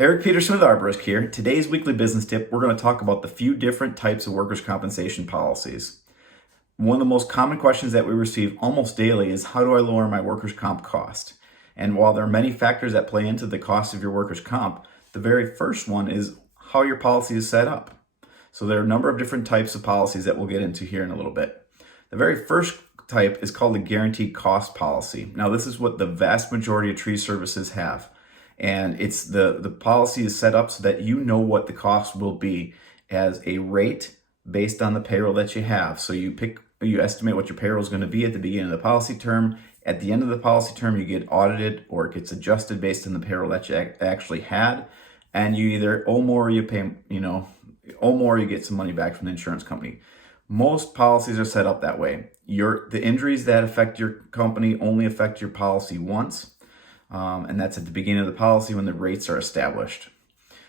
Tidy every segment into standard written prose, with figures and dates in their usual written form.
Eric Peterson with Arborisk here. Today's weekly business tip, we're going to talk about the few different types of workers' compensation policies. One of the most common questions that we receive almost daily is, how do I lower my workers' comp cost? And while there are many factors that play into the cost of your workers' comp, the very first one is how your policy is set up. So there are a number of different types of policies that we'll get into here in a little bit. The very first type is called the guaranteed cost policy. Now, this is what the vast majority of tree services have. And it's the policy is set up so that you know what the cost will be as a rate based on the payroll that you have. So you estimate what your payroll is going to be at the beginning of the policy term. At the end of the policy term, you get audited or it gets adjusted based on the payroll that you actually had. And you either owe more or you pay, owe more or you get some money back from the insurance company. Most policies are set up that way. The injuries that affect your company only affect your policy once. And that's at the beginning of the policy when the rates are established.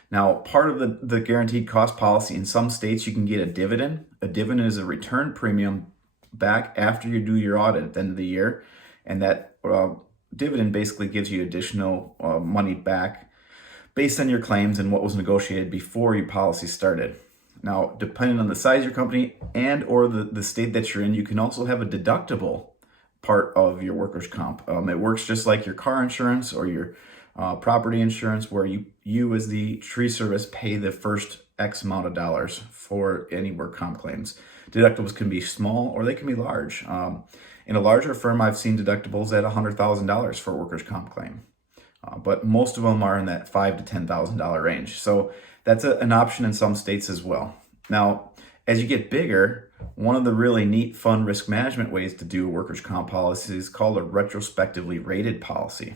Now, part of the guaranteed cost policy, in some states you can get a dividend. A dividend is a return premium back after you do your audit at the end of the year. And that dividend basically gives you additional money back based on your claims and what was negotiated before your policy started. Now, depending on the size of your company and or the state that you're in, you can also have a deductible part of your workers' comp. It works just like your car insurance or your property insurance, where you as the tree service pay the first X amount of dollars for any work comp claims. Deductibles can be small or they can be large. In a larger firm, I've seen deductibles at $100,000 for a workers' comp claim. But most of them are in that $5,000 to $10,000 range. So that's an option in some states as well. Now, as you get bigger, one of the really neat, fun risk management ways to do a workers' comp policy is called a retrospectively rated policy.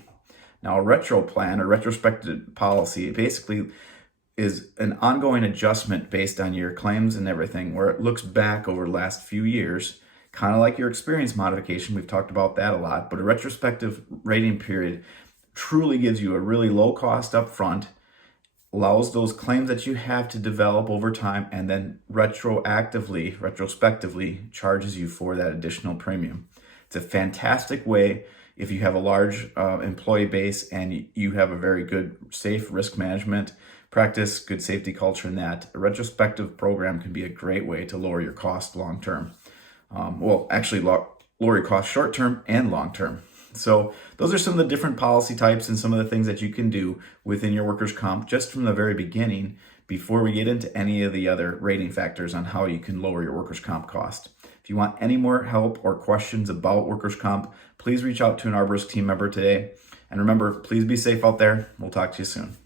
Now, a retro plan or retrospective policy basically is an ongoing adjustment based on your claims and everything, where it looks back over the last few years, kind of like your experience modification. We've talked about that a lot, but a retrospective rating period truly gives you a really low cost up front, allows those claims that you have to develop over time, and then retrospectively charges you for that additional premium. It's a fantastic way if you have a large employee base and you have a very good, safe risk management practice, good safety culture in that. A retrospective program can be a great way to lower your cost long term. Lower your cost short term and long term. So those are some of the different policy types and some of the things that you can do within your workers' comp just from the very beginning, before we get into any of the other rating factors on how you can lower your workers' comp cost. If you want any more help or questions about workers' comp, please reach out to an Arborisk team member today. And remember, please be safe out there. We'll talk to you soon.